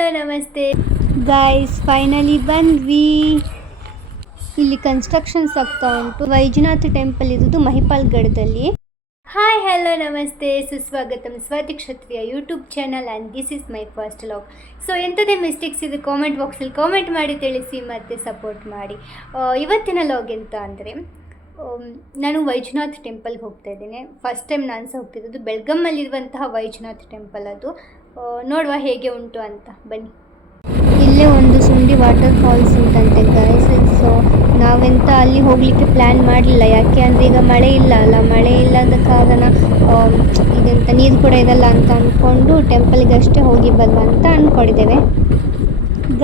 Hello ನಮಸ್ತೆ guys, finally ಬಂದ್ವಿ. ಇಲ್ಲಿ ಕನ್ಸ್ಟ್ರಕ್ಷನ್ಸ್ ಆಗ್ತಾ ಉಂಟು. ವೈಜನಾಥ್ ಟೆಂಪಲ್ ಇರೋದು ಮಹಿಪಾಲ್ಗಢದಲ್ಲಿ. ಹಾಯ್ ಹಲೋ ನಮಸ್ತೆ, ಸುಸ್ವಾಗತಂ Swathi Kshatriya YouTube channel and this is my first vlog. So ಎಂಥದೇ ಮಿಸ್ಟೇಕ್ಸ್ ಇದೆ ಕಾಮೆಂಟ್ ಬಾಕ್ಸಲ್ಲಿ ಕಾಮೆಂಟ್ ಮಾಡಿ ತಿಳಿಸಿ ಮತ್ತು ಸಪೋರ್ಟ್ ಮಾಡಿ. ಇವತ್ತಿನ ಲಾಗ್ ಎಂತ ಅಂದರೆ, ನಾನು ವೈಜನಾಥ್ ಟೆಂಪಲ್ಗೆ ಹೋಗ್ತಾ ಇದ್ದೇನೆ. ಫಸ್ಟ್ ಟೈಮ್ ನಾನು ಸಹ ಹೋಗ್ತಿರೋದು ಬೆಳಗಾಮಲ್ಲಿರುವಂತಹ ವೈಜನಾಥ್ ಟೆಂಪಲ್. ಅದು ನೋಡುವ ಹೇಗೆ ಉಂಟು ಅಂತ, ಬನ್ನಿ. ಇಲ್ಲೇ ಒಂದು ಸುಂಡಿ ವಾಟರ್ ಫಾಲ್ಸ್ ಉಂಟಂತೆ ಗೈಸ್. ಸೊ ನಾವೆಂತ ಅಲ್ಲಿ ಹೋಗಲಿಕ್ಕೆ ಪ್ಲ್ಯಾನ್ ಮಾಡಲಿಲ್ಲ, ಯಾಕೆ ಅಂದರೆ ಈಗ ಮಳೆ ಇಲ್ಲ ಅಲ್ಲ. ಮಳೆ ಇಲ್ಲದ ಕಾರಣ ಇದೆಂತ ನೀರು ಕೂಡ ಇರಲ್ಲ ಅಂತ ಅಂದ್ಕೊಂಡು ಟೆಂಪಲ್ಗೆ ಅಷ್ಟೇ ಹೋಗಿ ಬರುವ ಅಂತ ಅಂದ್ಕೊಂಡಿದ್ದೇವೆ.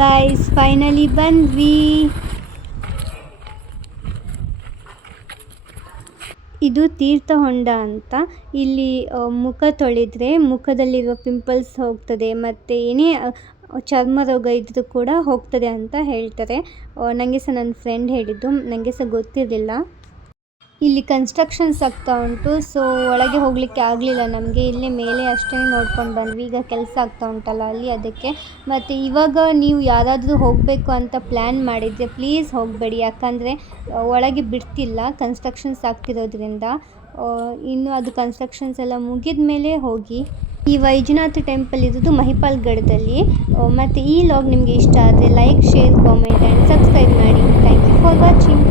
ಗೈಸ್, ಫೈನಲಿ ಬಂದ್ವಿ. ಇದು ತೀರ್ಥ ಹೊಂಡ ಅಂತ. ಇಲ್ಲಿ ಮುಖ ತೊಳೆದರೆ ಮುಖದಲ್ಲಿರುವ ಪಿಂಪಲ್ಸ್ ಹೋಗ್ತದೆ, ಮತ್ತು ಏನೇ ಚರ್ಮ ರೋಗ ಇದ್ದರೂ ಕೂಡ ಹೋಗ್ತದೆ ಅಂತ ಹೇಳ್ತಾರೆ. ನನಗೆ ಸಹ ನನ್ನ ಫ್ರೆಂಡ್ ಹೇಳಿದ್ದು, ನನಗೆ ಸಹ ಗೊತ್ತಿರಲಿಲ್ಲ. ಇಲ್ಲಿ ಕನ್ಸ್ಟ್ರಕ್ಷನ್ಸ್ ಆಗ್ತಾ ಉಂಟು. ಸೊ ಒಳಗೆ ಹೋಗಲಿಕ್ಕೆ ಆಗಲಿಲ್ಲ ನಮಗೆ. ಇಲ್ಲೇ ಮೇಲೆ ಅಷ್ಟೇ ನೋಡ್ಕೊಂಡು ಬಂದ್ವಿ. ಈಗ ಕೆಲಸ ಆಗ್ತಾ ಉಂಟಲ್ಲ ಅಲ್ಲಿ, ಅದಕ್ಕೆ. ಮತ್ತು ಇವಾಗ ನೀವು ಯಾರಾದರೂ ಹೋಗಬೇಕು ಅಂತ ಪ್ಲ್ಯಾನ್ ಮಾಡಿದರೆ ಪ್ಲೀಸ್ ಹೋಗಬೇಡಿ, ಯಾಕಂದರೆ ಒಳಗೆ ಬಿಡ್ತಿಲ್ಲ ಕನ್ಸ್ಟ್ರಕ್ಷನ್ಸ್ ಆಗ್ತಿರೋದ್ರಿಂದ. ಇನ್ನು ಅದು ಕನ್ಸ್ಟ್ರಕ್ಷನ್ಸ್ ಎಲ್ಲ ಮುಗಿದ ಮೇಲೆ ಹೋಗಿ. ಈ ವೈಜನಾಥ್ ಟೆಂಪಲ್ ಇರೋದು ಮಹಿಪಾಲ್ಗಢದಲ್ಲಿ. ಮತ್ತು ಈ ಲಾಗ್ ನಿಮಗೆ ಇಷ್ಟ ಆದರೆ like, share, comment and subscribe ಮಾಡಿ. Thank you for watching.